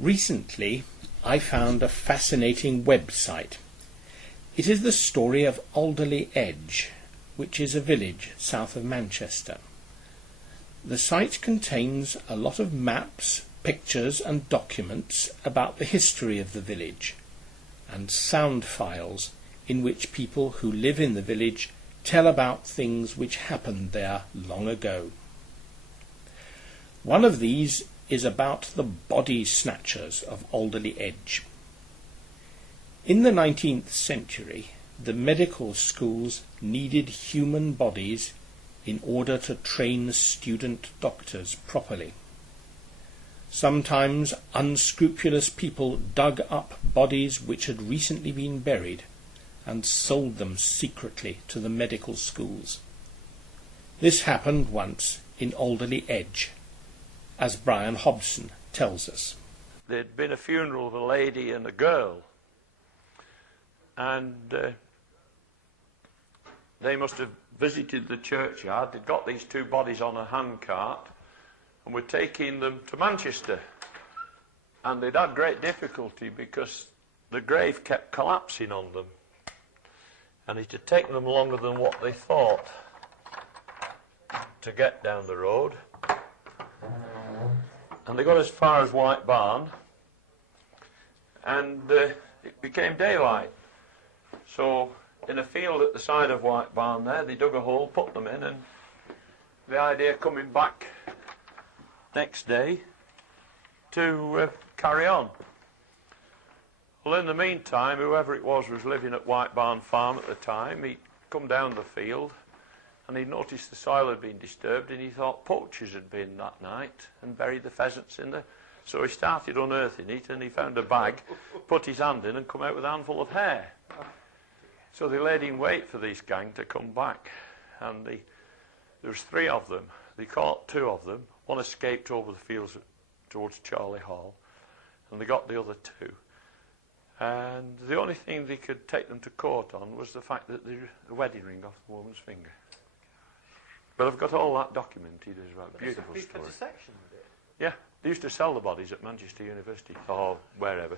Recently, I found a fascinating website. It is the story of Alderley Edge, which is a village south of Manchester. The site contains a lot of maps, pictures and documents about the history of the village, and sound files in which people who live in the village tell about things which happened there long ago. One of these is about the Bodysnatchers of Alderley Edge. In the 19th century, the medical schools needed human bodies in order to train student doctors properly. Sometimes unscrupulous people dug up bodies which had recently been buried and sold them secretly to the medical schools. This happened once in Alderley Edge, as Brian Hobson tells us. There'd been a funeral of a lady and a girl, and they must have visited the churchyard. They'd got these two bodies on a handcart and were taking them to Manchester, and they'd had great difficulty because the grave kept collapsing on them, and it had taken them longer than what they thought to get down the road. And they got as far as Whitebarn, and it became daylight. So in a field at the side of Whitebarn there, they dug a hole, put them in, and the idea coming back next day to carry on. Well, in the meantime, whoever it was living at Whitebarn Farm at the time, he'd come down the field and he noticed the soil had been disturbed, and he thought poachers had been that night and buried the pheasants in there. So he started unearthing it, and he found a bag, put his hand in and come out with a handful of hair. So they laid in wait for this gang to come back, and there was 3 of them. They caught 2 of them. One escaped over the fields towards Chorley Hall, and they got the other 2. And the only thing they could take them to court on was the fact that the wedding ring off the woman's finger. But I've got all that documented as well. Beautiful story. Section of it. Yeah, they used to sell the bodies at Manchester University or wherever.